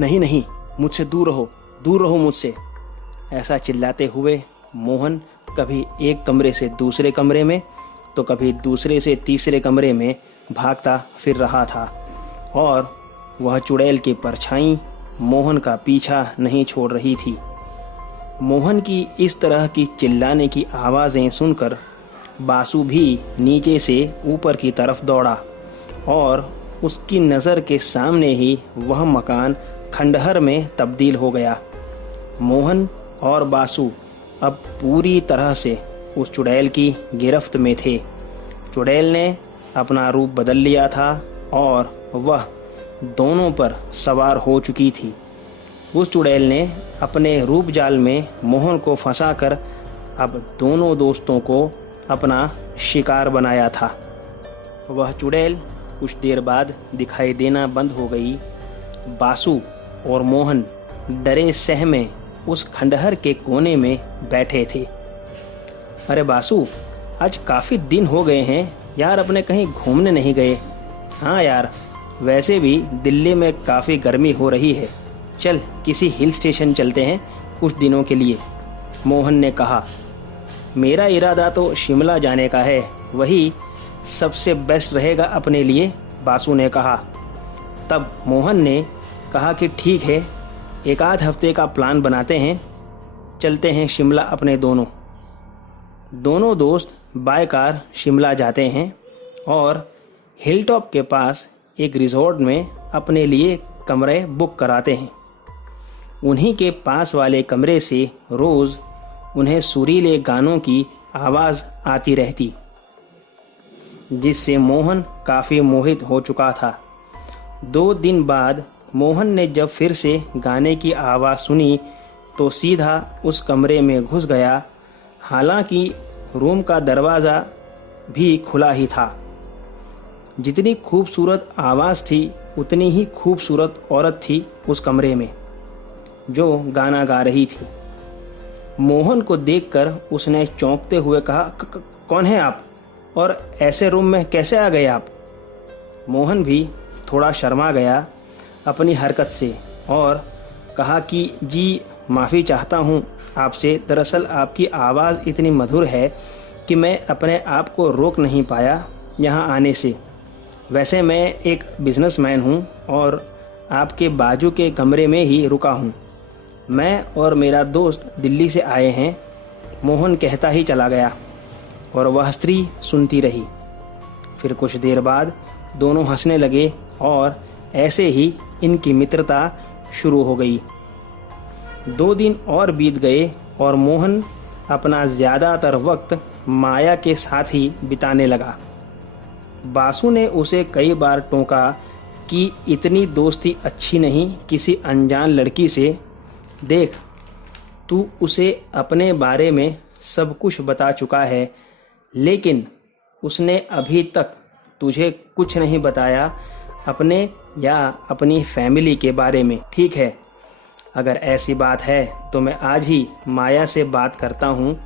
नहीं नहीं, मुझसे दूर रहो मुझसे। ऐसा चिल्लाते हुए मोहन कभी एक कमरे से दूसरे कमरे में तो कभी दूसरे से तीसरे कमरे में भागता फिर रहा था और वह चुड़ैल की परछाई मोहन का पीछा नहीं छोड़ रही थी। मोहन की इस तरह की चिल्लाने की आवाज़ें सुनकर बासु भी नीचे से ऊपर की तरफ दौड़ा और उसकी नज़र के सामने ही वह मकान खंडहर में तब्दील हो गया। मोहन और बासु अब पूरी तरह से उस चुड़ैल की गिरफ्त में थे। चुड़ैल ने अपना रूप बदल लिया था और वह दोनों पर सवार हो चुकी थी। उस चुड़ैल ने अपने रूप जाल में मोहन को फंसाकर अब दोनों दोस्तों को अपना शिकार बनाया था। वह चुड़ैल कुछ देर बाद दिखाई देना बंद हो गई। बासु और मोहन डरे सहमे उस खंडहर के कोने में बैठे थे। अरे बासु, आज काफ़ी दिन हो गए हैं यार, अपने कहीं घूमने नहीं गए। हाँ यार, वैसे भी दिल्ली में काफ़ी गर्मी हो रही है, चल किसी हिल स्टेशन चलते हैं कुछ दिनों के लिए, मोहन ने कहा। मेरा इरादा तो शिमला जाने का है, वही सबसे बेस्ट रहेगा अपने लिए, बासु ने कहा। तब मोहन ने कहा कि ठीक है, एक आध हफ्ते का प्लान बनाते हैं, चलते हैं शिमला अपने दोनों दोस्त बाय कार शिमला जाते हैं और हिल टॉप के पास एक रिजॉर्ट में अपने लिए कमरे बुक कराते हैं। उन्हीं के पास वाले कमरे से रोज़ उन्हें सुरीले गानों की आवाज़ आती रहती, जिससे मोहन काफ़ी मोहित हो चुका था। 2 दिन बाद मोहन ने जब फिर से गाने की आवाज़ सुनी तो सीधा उस कमरे में घुस गया। हालांकि रूम का दरवाज़ा भी खुला ही था। जितनी खूबसूरत आवाज़ थी उतनी ही खूबसूरत औरत थी उस कमरे में जो गाना गा रही थी। मोहन को देखकर उसने चौंकते हुए कहा, कौन है आप और ऐसे रूम में कैसे आ गए आप? मोहन भी थोड़ा शर्मा गया अपनी हरकत से और कहा कि जी माफ़ी चाहता हूँ आपसे, दरअसल आपकी आवाज़ इतनी मधुर है कि मैं अपने आप को रोक नहीं पाया यहाँ आने से। वैसे मैं एक बिजनेसमैन हूँ और आपके बाजू के कमरे में ही रुका हूँ। मैं और मेरा दोस्त दिल्ली से आए हैं, मोहन कहता ही चला गया और वह स्त्री सुनती रही। फिर कुछ देर बाद दोनों हंसने लगे और ऐसे ही इनकी मित्रता शुरू हो गई। 2 दिन और बीत गए और मोहन अपना ज़्यादातर वक्त माया के साथ ही बिताने लगा। बासु ने उसे कई बार टोका कि इतनी दोस्ती अच्छी नहीं किसी अनजान लड़की से। देख, तू उसे अपने बारे में सब कुछ बता चुका है, लेकिन उसने अभी तक तुझे कुछ नहीं बताया अपने या अपनी फैमिली के बारे में। ठीक है, अगर ऐसी बात है तो मैं आज ही माया से बात करता हूँ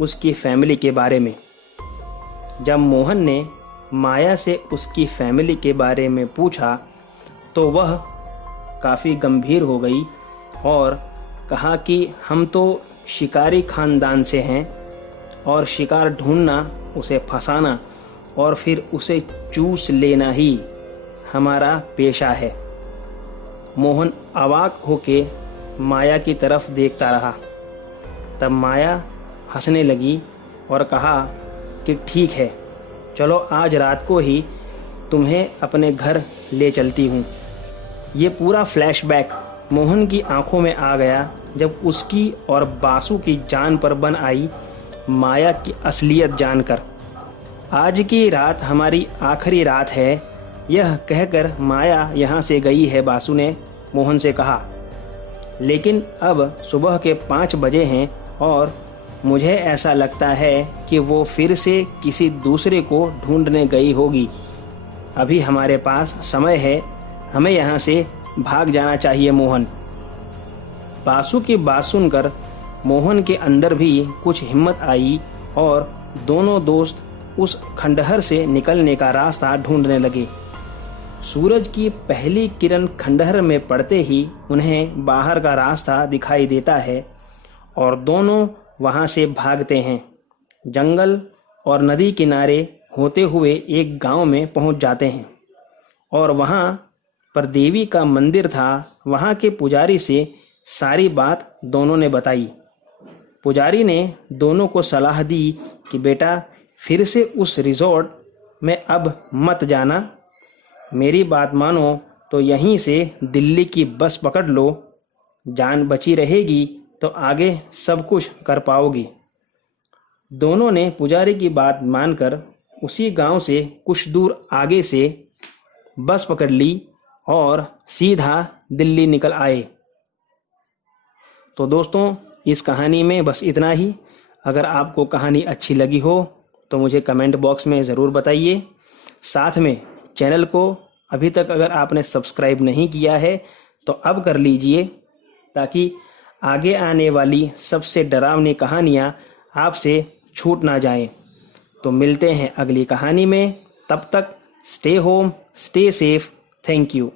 उसकी फैमिली के बारे में। जब मोहन ने माया से उसकी फैमिली के बारे में पूछा तो वह काफ़ी गंभीर हो गई और कहा कि हम तो शिकारी ख़ानदान से हैं और शिकार ढूंढना, उसे फंसाना और फिर उसे चूस लेना ही हमारा पेशा है। मोहन अवाक होके माया की तरफ देखता रहा। तब माया हंसने लगी और कहा कि ठीक है, चलो आज रात को ही तुम्हें अपने घर ले चलती हूँ। ये पूरा फ्लैशबैक मोहन की आंखों में आ गया जब उसकी और बासु की जान पर बन आई माया की असलियत जानकर। आज की रात हमारी आखिरी रात है, यह कहकर माया यहाँ से गई है, बासु ने मोहन से कहा। लेकिन अब सुबह के 5 बजे हैं और मुझे ऐसा लगता है कि वो फिर से किसी दूसरे को ढूंढने गई होगी। अभी हमारे पास समय है, हमें यहाँ से भाग जाना चाहिए मोहन। बासु की बात सुनकर मोहन के अंदर भी कुछ हिम्मत आई और दोनों दोस्त उस खंडहर से निकलने का रास्ता ढूंढने लगे। सूरज की पहली किरण खंडहर में पड़ते ही उन्हें बाहर का रास्ता दिखाई देता है और दोनों वहां से भागते हैं। जंगल और नदी किनारे होते हुए एक गांव में पहुंच जाते हैं और वहां पर देवी का मंदिर था। वहां के पुजारी से सारी बात दोनों ने बताई। पुजारी ने दोनों को सलाह दी कि बेटा फिर से उस रिजॉर्ट में अब मत जाना। मेरी बात मानो तो यहीं से दिल्ली की बस पकड़ लो। जान बची रहेगी तो आगे सब कुछ कर पाओगी। दोनों ने पुजारी की बात मानकर उसी गांव से कुछ दूर आगे से बस पकड़ ली और सीधा दिल्ली निकल आए। तो दोस्तों, इस कहानी में बस इतना ही। अगर आपको कहानी अच्छी लगी हो तो मुझे कमेंट बॉक्स में ज़रूर बताइए। साथ में चैनल को अभी तक अगर आपने सब्सक्राइब नहीं किया है तो अब कर लीजिए, ताकि आगे आने वाली सबसे डरावनी कहानियाँ आपसे छूट ना जाएं। तो मिलते हैं अगली कहानी में। तब तक stay home, stay safe. Thank you.